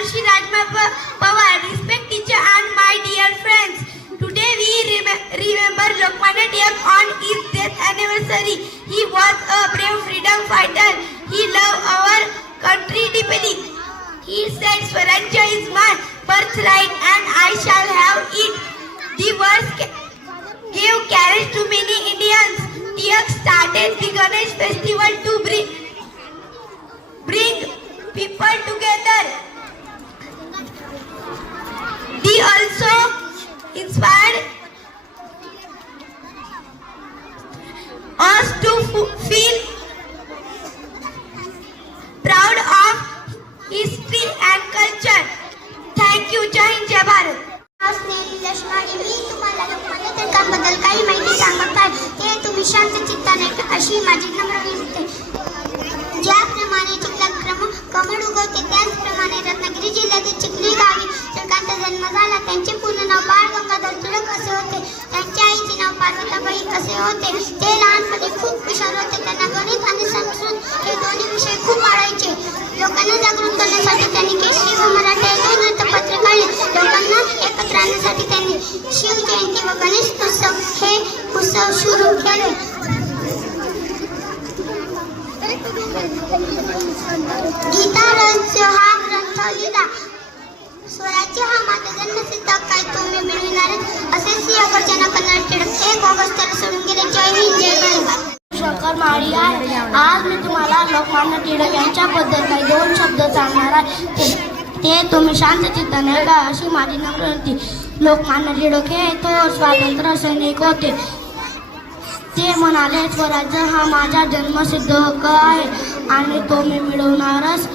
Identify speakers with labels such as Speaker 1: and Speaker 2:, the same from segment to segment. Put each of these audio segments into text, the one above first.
Speaker 1: Marushi Rajma Pa- Pawar, respect teacher and my dear friends. Today we rem- remember Lokmanya Tilak on his death anniversary. He was a brave freedom fighter. He loved our country deeply. He said Swarajya is my birthright and I shall have it. The words gave courage to many Indians. Tilak started the Ganesh festival to bring bring people together.
Speaker 2: Astro Parvatabai असे होते ते लहानपणी खूप हुशार होते. त्यांना गणित आणि संस्कृत हे दोन्ही विषय खूप आवडायचे. लोकांना जागृत करण्यासाठी त्यांनी केसरी व मराठी हे दोन वृत्तपत्रे काढले. लोकांना एकत्र आणण्यासाठी त्यांनी शिवजयंती व गणेश उत्सव हे उत्सव सुरू केले. गीता रहस्य हा ग्रंथ लिहिला. स्वराज्य हा माझा जन्मसिद्ध काय तुम्ही मिळविणार असे सिंह गर्जना करणारे टिळक एक ऑगस्ट सोडून गेले. जय हिंद जय भारत.
Speaker 3: शंकर माळी आहे. आज मी तुम्हाला लोकमान्य टिळक यांच्याबद्दल काही दोन शब्द सांगणार आहे. ते ते तुम्ही शांत चित्ताने ऐका अशी माझी नम्र विनंती. लोकमान्य टिळक हे तो स्वातंत्र्य सैनिक होते. ते म्हणाले स्वराज्य हा माझा जन्मसिद्ध हक्क आहे आणि तो मी मिळवणारच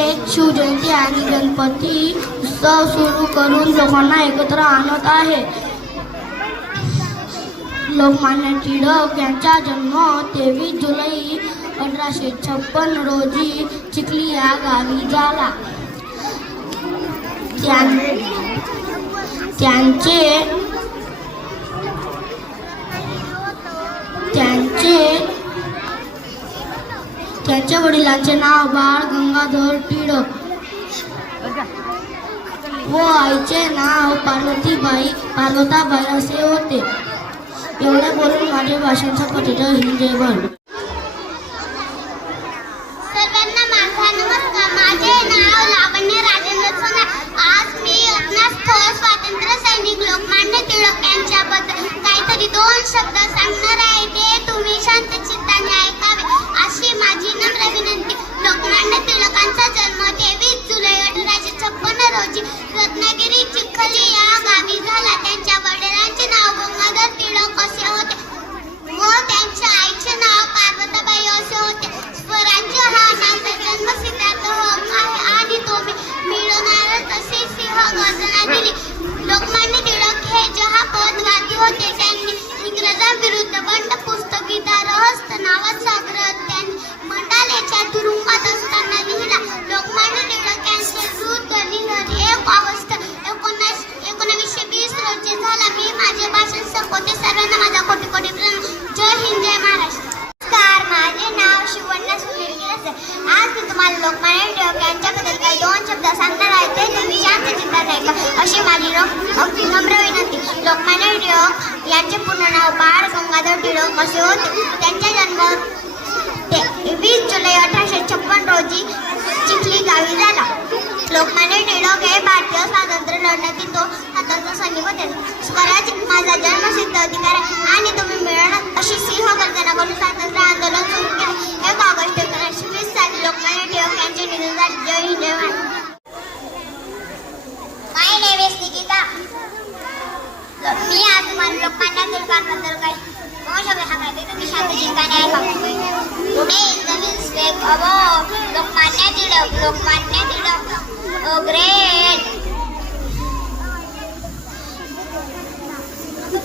Speaker 3: एक शिवजयंती आणि गणपती उत्सव सुरू करून लोकांना एकत्र आणत आहे. लोकमान्य टिळक यांचा जन्म तेवीस जुलै अठराशे छप्पन रोजी चिखली या गावी झाला. त्यां- त्यांचे त्यांचे त्यांच्या वडिलांचे नाव बाळ गंगाधर टिळक. व आईचे नाव पार्वतीबाई पार्वताबाई असे होते. एवढे बोलून माझे भाषण संपते जय हिंद
Speaker 2: सर्वांना माझा नमस्कार. माझे नाव लावण्य राजेंद्र सोना आज मी आपणास थोर स्वातंत्र्य सैनिक लोकमान्य टिळक यांच्याबद्दल काहीतरी दोन शब्द सांगणार आहे. ते तुम्ही शांत चित्ताने ऐकावे माझी नम्र विनंती. लोकमान्य टिळकांचा जन्म तेवीस जुलै अठराशे छप्पन्न रोजी रत्नागिरी चिखली या गावी झाला. त्यांच्या माझी विनंती. लोकमान्य टिळक यांचे पूर्ण नाव बाळ गंगाधर टिळक असे होते. त्यांचा जन्म वीस जुलै अठराशे छप्पन रोजी चिखली गावी झाला. लोकमान्य टिळक हे भारतीय स्वातंत्र्य लढण्यातील तो हाताचा सैनिक होते. स्वराज माझा जन्मसिद्ध अधिकार आहे आणि तुम्ही मिळणार अशी सिंह गर्जना करून स्वातंत्र्य आंदोलन सुरू केले. एक ऑगस्ट एकोणीसशे वीस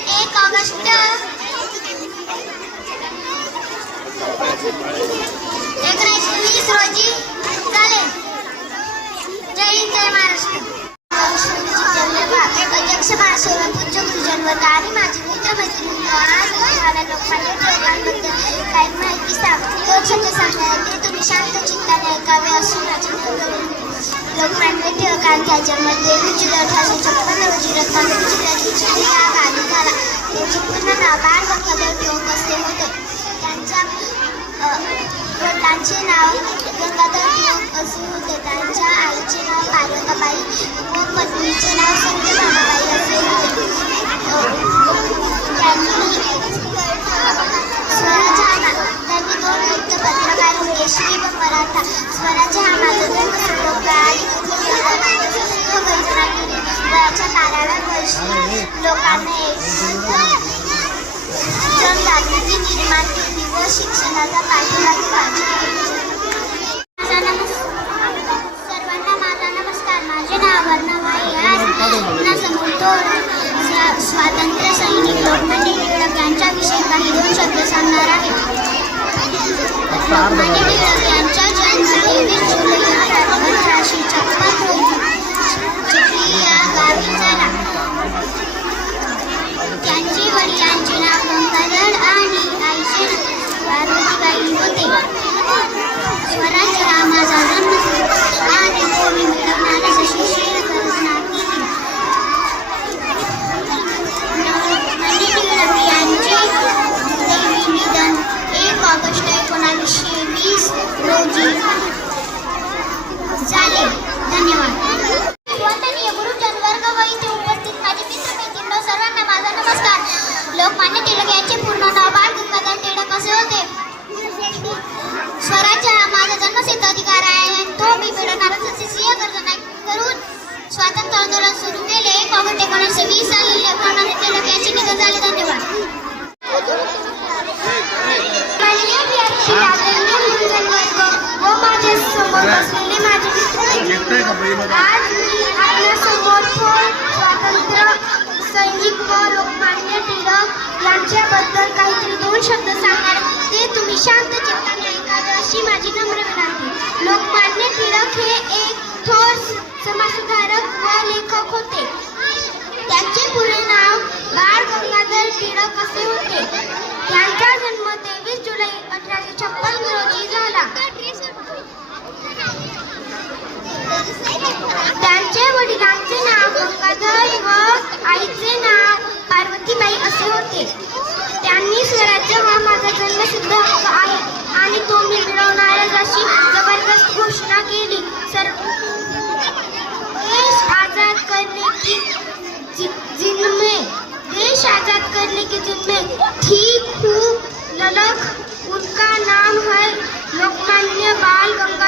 Speaker 2: एक अगस्त नाव गंगाधर टिळक असे होते त्यांच्या आईचे नाव पार्वताबाई व पत्नीचे नाव सत्यभामाबाई असे होते त्यांनी स्वराज हा त्यांनी दोन वृत्तपत्रकार केशरी व मराठा स्वराज हा माझा जन्म श्लोक आणि वयाच्या बाराव्या वर्षी लोकांना एक जनजागृती निर्माण केली व शिक्षणाचा पाठिंबा माझा नमस् सर्वांना माझा नमस्कार माझे नाव वर्णभाई आज समोर तो स्वा- स्वातंत्र्य सैनिक लोकमान्य टिळक यांच्याविषयी काही दोन शब्द सांगणार आहे लोकमान्य टिळक यांचा जन्म तेवीस जुलै अठराशे छप्पन रोजी चिखली या गावी झाला त्यांचे वडिलांचे नाव गंगाधर आणि आईचे नाव पार्वतीबाई होते स्वराज हा माझा जन्म आणि तो मी मिळवणार जशी शेर कल्पना केली लोकमान्य टिळक यांचे देवी निधन एक ऑगस्ट एकोणावीसशे वीस रोजी झाले धन्यवाद वंदनीय गुरुजन वर्ग व इथे उपस्थित माझे मित्र मैत्रिणी सर्वांना माझा नमस्कार लोकमान्य टिळक यांचे पूर्ण नाव बाळ गंगाधर टिळक असे होते स्वराज्य हा माझा जन्मसिद्ध अधिकार आहे आणि तो मी मिळवणारच असे सिंह कर्ज नाही करून स्वातंत्र्य आंदोलन सुरू केले एक ऑगस्ट एकोणीसशे वीस साली लोकमान्य टिळक यांचे निधन झाले धन्यवाद
Speaker 3: व माझ्यासमोर बसलेले माझे मित्र आज मी आपल्यासमोर थोर स्वातंत्र्य सैनिक व लोकमान्य टिळक यांच्याबद्दल काहीतरी दोन शब्द सांगणार ते तुम्ही शांत चित्ताने ऐकावे अशी माझी नम्र विनंती. लोकमान्य टिळक हे एक थोर समाजसुधारक व लेखक होते. त्यांचे पुरे नाव बाळ गंगाधर टिळक असे होते. त्यांचा जन्म तेवीस जुलै अठराशे छप्पन रोजी झाला. त्यांचे वडिलांचे नाव गंगाधर व आईचे नाव पार्वतीबाई असे होते. त्यांनी स्वराज्य हा माझा जन्मसिद्ध ज़बरदस्त घोषणा केली. सर्व देश आज़ाद करने की जिनमें, देश आज़ाद करने की जिनमें थी खूब ललक उनका नाम है लोकमान्य बाल Gangadhar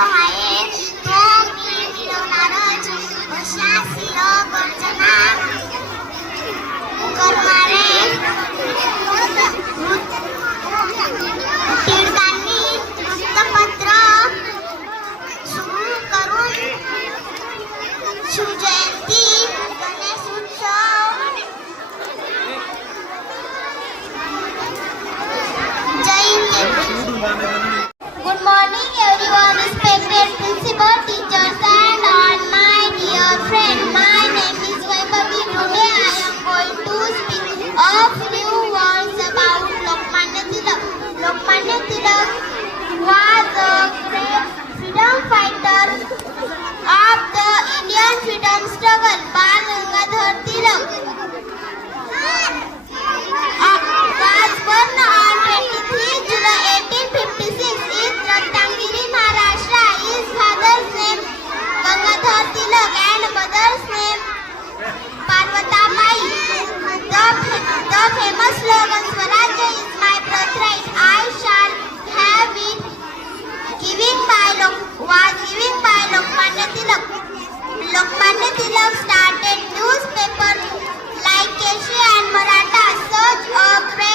Speaker 2: Hi. gần the newspaper like Asia and Maratha search of.